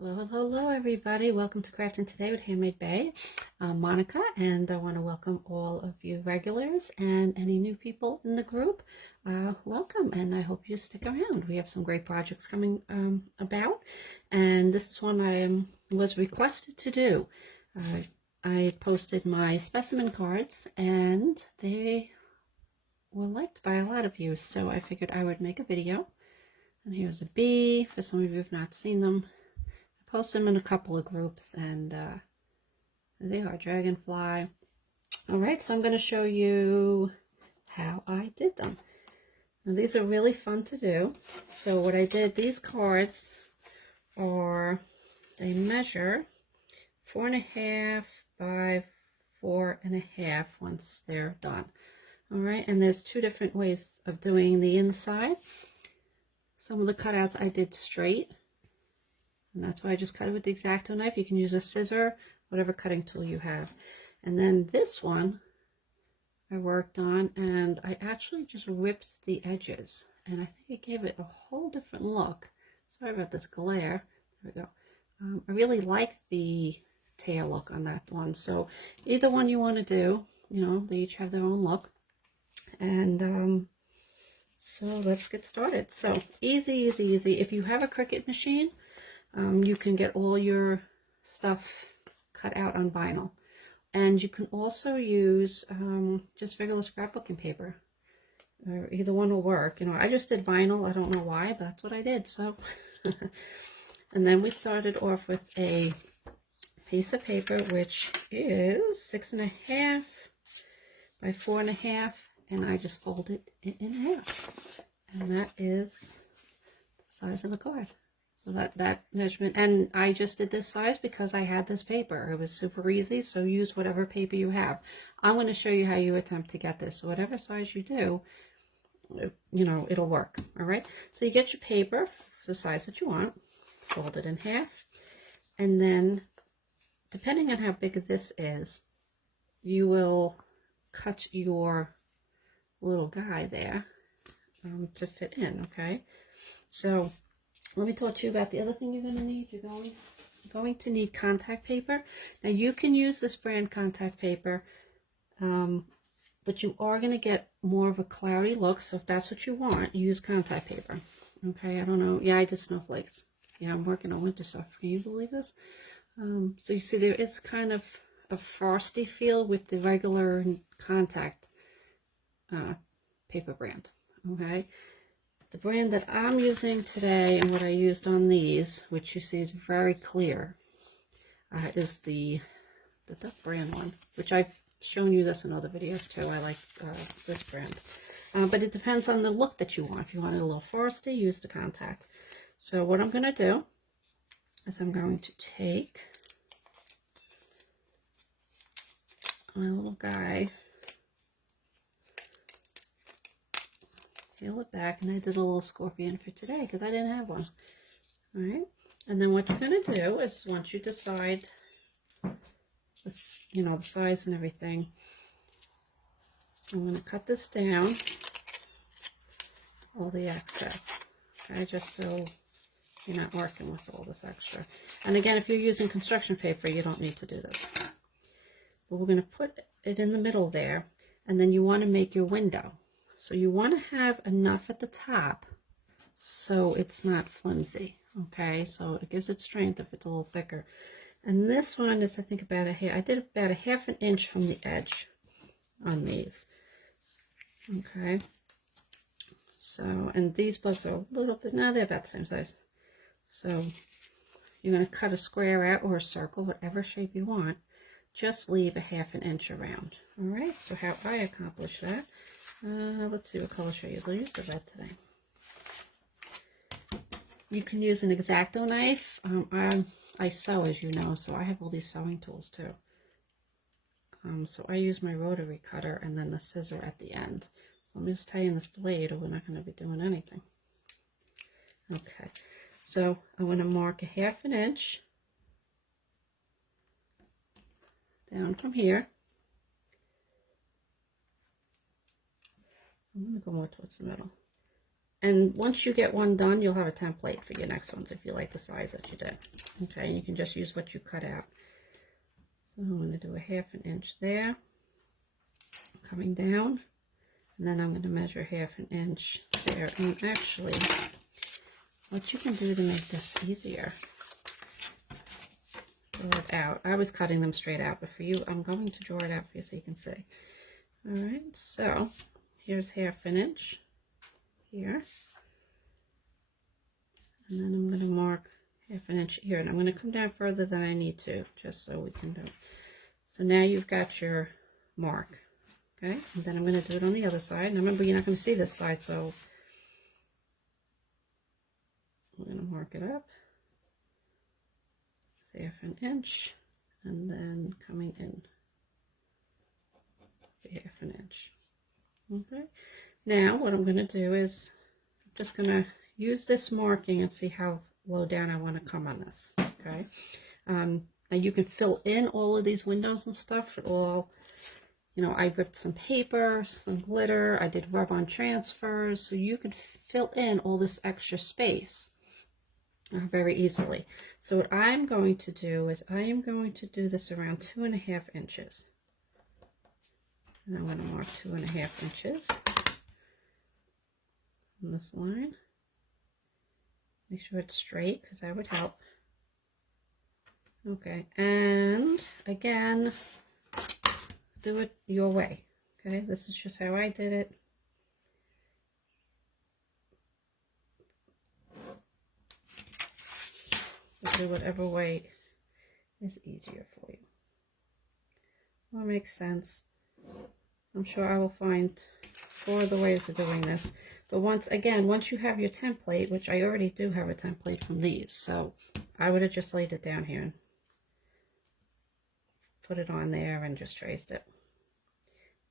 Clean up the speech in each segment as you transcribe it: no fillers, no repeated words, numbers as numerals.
Hello, everybody. Welcome to Crafting Today with Handmade Bay. I'm Monica, and I want to welcome all of you regulars and any new people in the group. Welcome, and I hope you stick around. We have some great projects coming about, and this is one I was requested to do. I posted my specimen cards, and they were liked by a lot of you, so I figured I would make a video. And here's a bee, for some of you who have not seen them. Post them in a couple of groups, and they are dragonfly. All right, so I'm going to show you how I did them. Now, these are really fun to do. So what I did, these cards are, they measure 4.5 by 4.5 once they're done. All right, and there's two different ways of doing the inside. Some of the cutouts I did straight, and that's why I just cut it with the X-Acto knife. You can use a scissor, whatever cutting tool you have. And then this one I worked on, and I actually just ripped the edges, and I think it gave it a whole different look. Sorry about this glare. There we go. I really like the tail look on that one. So either one you want to do, you know, they each have their own look. And so let's get started. So easy. If you have a Cricut machine, you can get all your stuff cut out on vinyl, and you can also use just regular scrapbooking paper. Either one will work. You know, I just did vinyl. I don't know why, but that's what I did. So, and then we started off with a piece of paper which is 6.5 by 4.5, and I just folded it in half, and that is the size of the card. So that measurement, and I just did this size because I had this paper. It was super easy, so use whatever paper you have. I'm going to show you how you attempt to get this. So whatever size you do, you know, it'll work. All right, so you get your paper, the size that you want, fold it in half, and then depending on how big this is, you will cut your little guy there to fit in. Okay, so let me talk to you about the other thing you're going to need. You're going to need contact paper. Now you can use this brand contact paper, but you are going to get more of a cloudy look. So if that's what you want, use contact paper. Okay, I don't know. Yeah, I did snowflakes. Yeah, I'm working on winter stuff. Can you believe this? So you see there is kind of a frosty feel with the regular contact paper brand. Okay. The brand that I'm using today, and what I used on these, which you see is very clear, is the Duck brand one, which I've shown you this in other videos too. I like this brand. But it depends on the look that you want. If you want it a little foresty, use the contact. So what I'm going to do is I'm going to take my little guy, peel it back, and I did a little scorpion for today because I didn't have one. All right, and then what you're going to do is, once you decide this, you know, the size and everything, I'm going to cut this down, all the excess, okay, just so you're not working with all this extra. And again, if you're using construction paper, you don't need to do this. But we're going to put it in the middle there, and then you want to make your window. So you want to have enough at the top so it's not flimsy, okay? So it gives it strength if it's a little thicker. And this one is, I think, about I did about 1/2 inch from the edge on these, okay? So, and these bugs are a little bit, no, they're about the same size. So you're going to cut a square out or a circle, whatever shape you want. Just leave 1/2 inch around, all right? So how I accomplish that, let's see what color should I use. I'll use the red today. You can use an X-Acto knife. I sew, as you know, so I have all these sewing tools too. So I use my rotary cutter and then the scissor at the end. So I'm just tying this blade, or we're not going to be doing anything. Okay, so I'm going to mark 1/2 inch down from here. I'm going to go more towards the middle. And once you get one done, you'll have a template for your next ones if you like the size that you did. Okay, and you can just use what you cut out. So I'm going to do a 1/2 inch there, coming down, and then I'm going to measure 1/2 inch there. And actually, what you can do to make this easier, draw it out. I was cutting them straight out, but for you, I'm going to draw it out for you so you can see. All right, so here's 1/2 inch here, and then I'm going to mark 1/2 inch here, and I'm going to come down further than I need to, just so we can do it. So now you've got your mark, okay? And then I'm going to do it on the other side. And remember, you're not going to see this side, so we're going to mark it up. It's 1/2 inch, and then coming in 1/2 inch. Okay. Now what I'm going to do is I'm just going to use this marking and see how low down I want to come on this. Okay. Now you can fill in all of these windows and stuff. All, you know, I ripped some paper, some glitter. I did rub-on transfers, so you can fill in all this extra space very easily. So what I'm going to do is I am going to do this around 2.5 inches. And I'm going to mark 2.5 inches on this line. Make sure it's straight, because that would help. Okay, and again, do it your way. Okay, this is just how I did it. Do whatever way is easier for you. That makes sense. I'm sure I will find 4 other ways of doing this. But once you have your template, which I already do have a template from these, so I would have just laid it down here and put it on there and just traced it.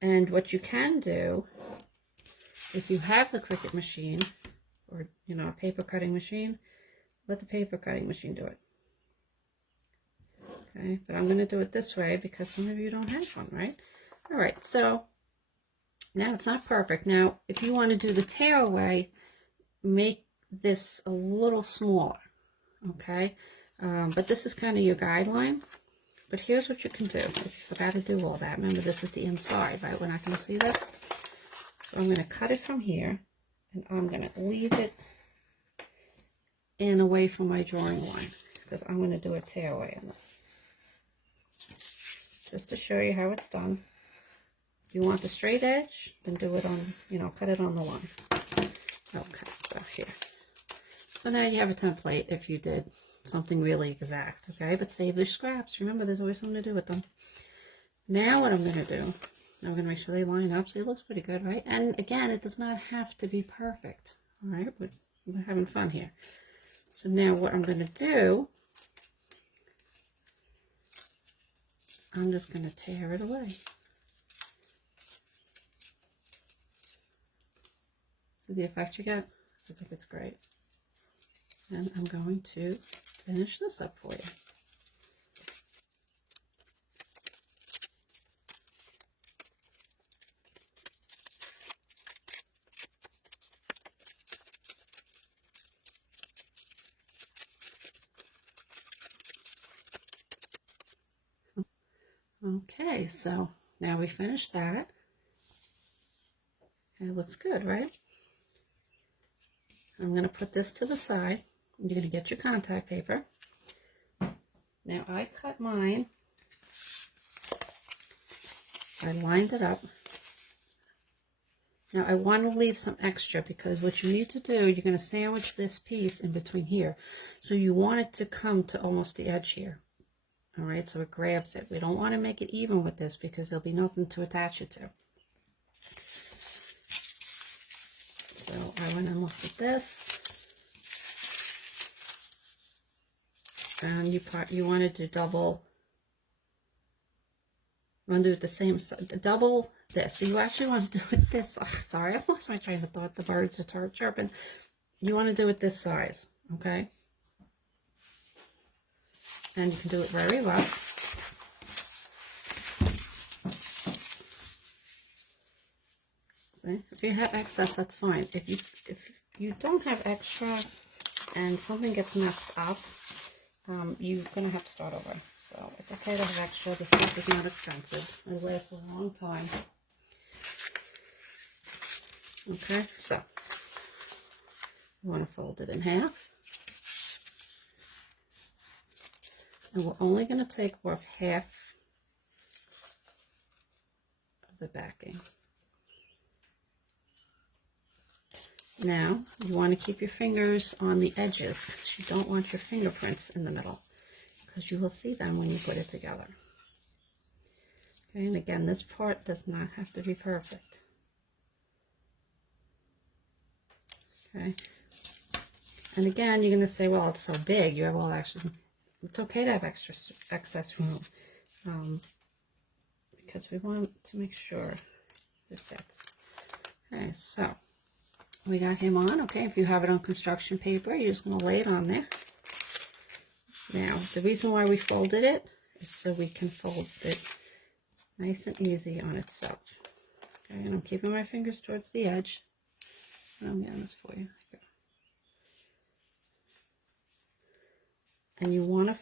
And what you can do, if you have the Cricut machine, or, you know, a paper cutting machine, let the paper cutting machine do it. Okay, but I'm going to do it this way because some of you don't have one, right? All right, so now it's not perfect. Now, if you want to do the tearaway, make this a little smaller, okay? But this is kind of your guideline. But here's what you can do. If you forgot to do all that, remember this is the inside, right? We're not going to see this. So I'm going to cut it from here, and I'm going to leave it in away from my drawing line, because I'm going to do a tearaway on this. Just to show you how it's done. If you want the straight edge, then do it on, you know, cut it on the line. Okay, so here. So now you have a template if you did something really exact, okay? But save your scraps. Remember, there's always something to do with them. Now what I'm going to do, I'm going to make sure they line up so it looks pretty good, right? And again, it does not have to be perfect, all right? We're having fun here. So now what I'm going to do, I'm just going to tear it away. See the effect you get? I think it's great. And I'm going to finish this up for you. Okay, so now we finished that. It looks good, right? I'm going to put this to the side. You're going to get your contact paper. Now I cut mine. I lined it up. Now I want to leave some extra because what you need to do, you're going to sandwich this piece in between here. So you want it to come to almost the edge here. All right, so it grabs it. We don't want to make it even with this because there'll be nothing to attach it to. So I went and looked at this. And you want to do double. You want to do it the same side, double this. So you actually want to do it this. Oh, sorry, I lost my train of thought. The birds are chirping. You want to do it this size, okay? And you can do it very rough. See, if you have excess, that's fine. If you don't have extra and something gets messed up, you're going to have to start over. So it's okay to have extra. The stuff is not expensive. It lasts a long time. Okay, so you want to fold it in half. And we're only going to take off half of the backing. Now, you want to keep your fingers on the edges because you don't want your fingerprints in the middle because you will see them when you put it together. Okay, and again, this part does not have to be perfect. Okay, and again, you're going to say, well, it's so big. You have all actually, it's okay to have excess room because we want to make sure it fits. Okay, so we got him on. Okay, if you have it on construction paper, you're just going to lay it on there. Now, the reason why we folded it is so we can fold it nice and easy on itself. Okay, and I'm keeping my fingers towards the edge. I'm getting this for you. And you want to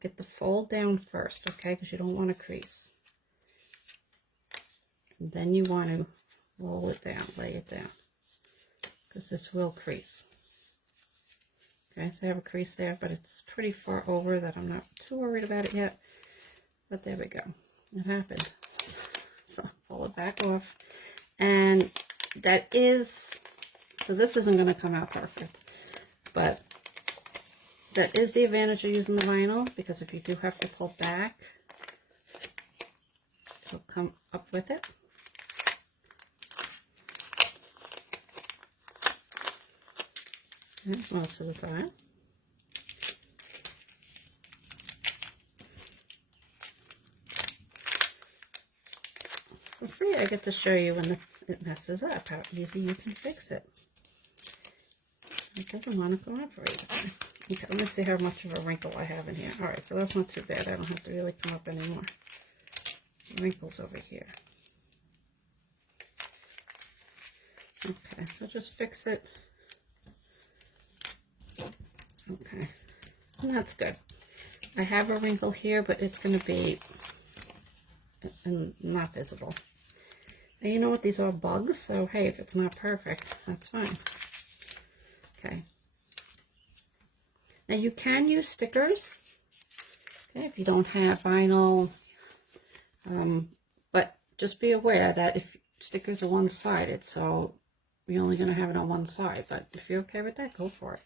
get the fold down first, okay, because you don't want to crease. And then you want to roll it down, lay it down, because this will crease. Okay, so I have a crease there, but it's pretty far over that I'm not too worried about it yet. But there we go. It happened. So pull it back off. And that is, so this isn't going to come out perfect, but that is the advantage of using the vinyl, because if you do have to pull back, it'll come up with it. Okay, most of the time. So see, I get to show you when it messes up, how easy you can fix it. It doesn't want to cooperate. Okay, let me see how much of a wrinkle I have in here. All right, so that's not too bad. I don't have to really come up anymore. Wrinkles over here. Okay, so just fix it. Okay, and that's good. I have a wrinkle here, but it's going to be not visible. And you know what? These are bugs, so hey, if it's not perfect, that's fine. Okay. Now you can use stickers, okay, if you don't have vinyl, but just be aware that if stickers are one-sided, so you're only going to have it on one side, but if you're okay with that, go for it.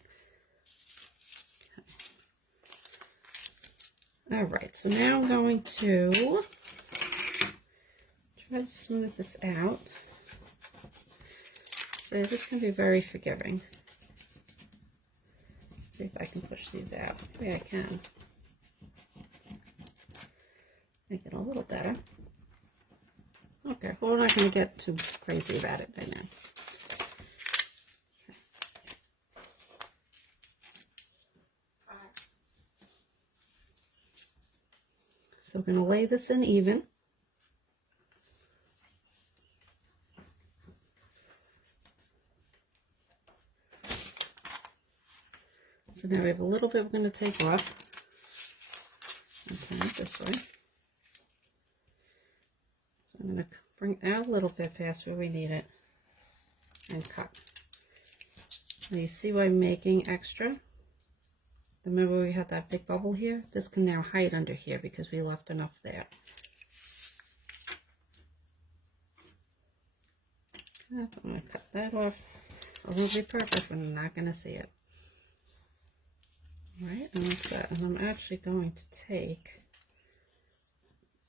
Okay. All right, so now I'm going to try to smooth this out. So this can be very forgiving. See if I can push these out. Yeah, I can. Make it a little better. Okay, well, we're not going to get too crazy about it right now. So we're going to lay this in even. So now we have a little bit we're going to take off and turn it this way. So I'm going to bring it out a little bit past where we need it and cut. Now you see why I'm making extra? Remember we had that big bubble here? This can now hide under here because we left enough there. Okay, I'm going to cut that off. It won't be perfect, we're not going to see it. Right, and that's that. And I'm actually going to take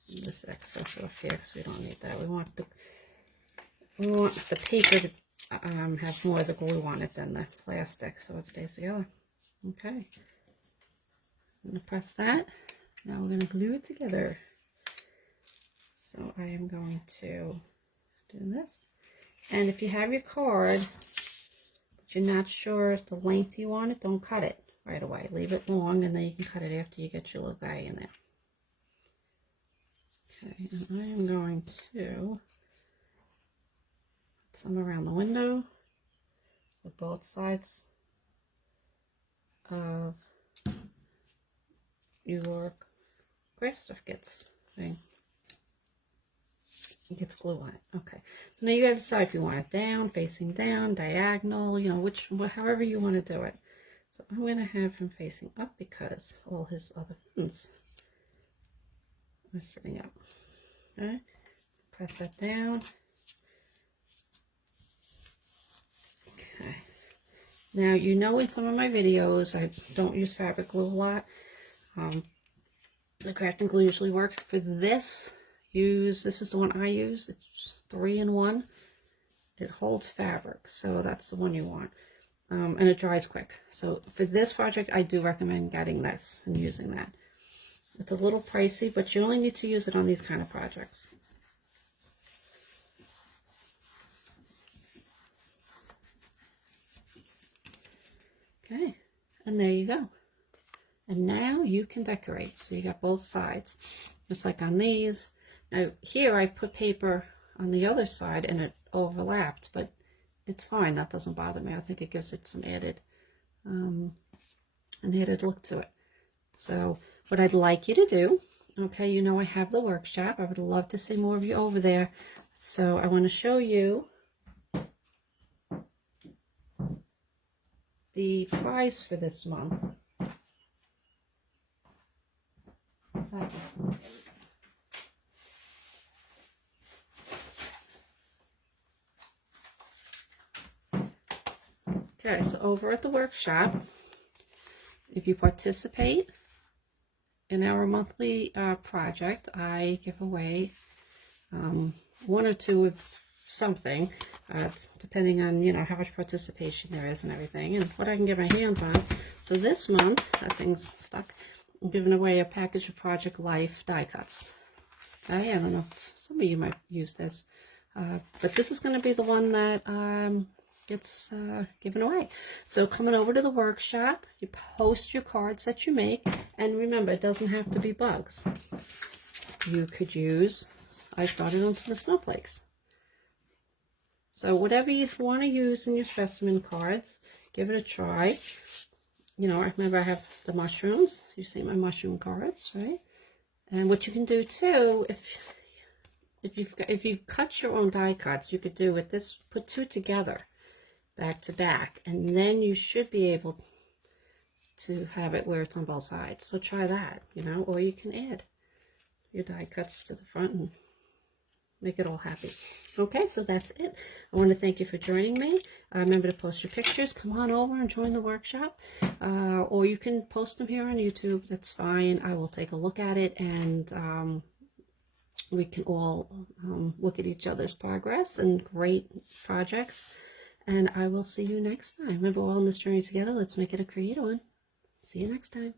this excess off here because we don't need that. We want the paper to have more of the glue on it than the plastic, so it stays together. Okay, I'm going to press that. Now we're going to glue it together. So I am going to do this. And if you have your card, but you're not sure the length you want it, don't cut it right away. Leave it long, and then you can cut it after you get your little guy in there. Okay, and I am going to put some around the window, So both sides of your craft stuff gets glue on it. Okay, so now you gotta decide if you want it down, facing down, diagonal, you know, however you want to do it. So I'm gonna have him facing up because all his other friends are sitting up. Okay, press that down. Okay, now you know in some of my videos I don't use fabric glue a lot. The crafting glue usually works. For this, this is the one I use. It's 3-in-1. It holds fabric, so that's the one you want. And it dries quick. So for this project, I do recommend getting this and using that. It's a little pricey, but you only need to use it on these kind of projects. Okay, and there you go. And now you can decorate. So you got both sides, just like on these. Now here I put paper on the other side and it overlapped, but it's fine. That doesn't bother me. I think it gives it some added look to it. So what I'd like you to do, okay, you know I have the workshop. I would love to see more of you over there. So I want to show you the prize for this month. Okay, so over at the workshop, if you participate in our monthly project, I give away 1 or 2 of something, depending on, you know, how much participation there is and everything, and what I can get my hands on. So this month, that thing's stuck, I'm giving away a package of Project Life die cuts. Okay, I don't know if some of you might use this, but this is going to be the one that gets given away. So coming over to the workshop, you post your cards that you make, and remember, it doesn't have to be bugs. You could use, I started on some snowflakes. So whatever you want to use in your specimen cards, give it a try. You know, I remember I have the mushrooms. You see my mushroom cards, right? And what you can do too, if you cut your own die cuts, you could do with this, put 2 together, back to back, and then you should be able to have it where it's on both sides. So try that, you know, or you can add your die cuts to the front and make it all happy. Okay, so that's it. I want to thank you for joining me. Remember to post your pictures. Come on over and join the workshop, or you can post them here on YouTube. That's fine. I will take a look at it, and we can all look at each other's progress and great projects. And I will see you next time. Remember, we're all on this journey together. Let's make it a creative one. See you next time.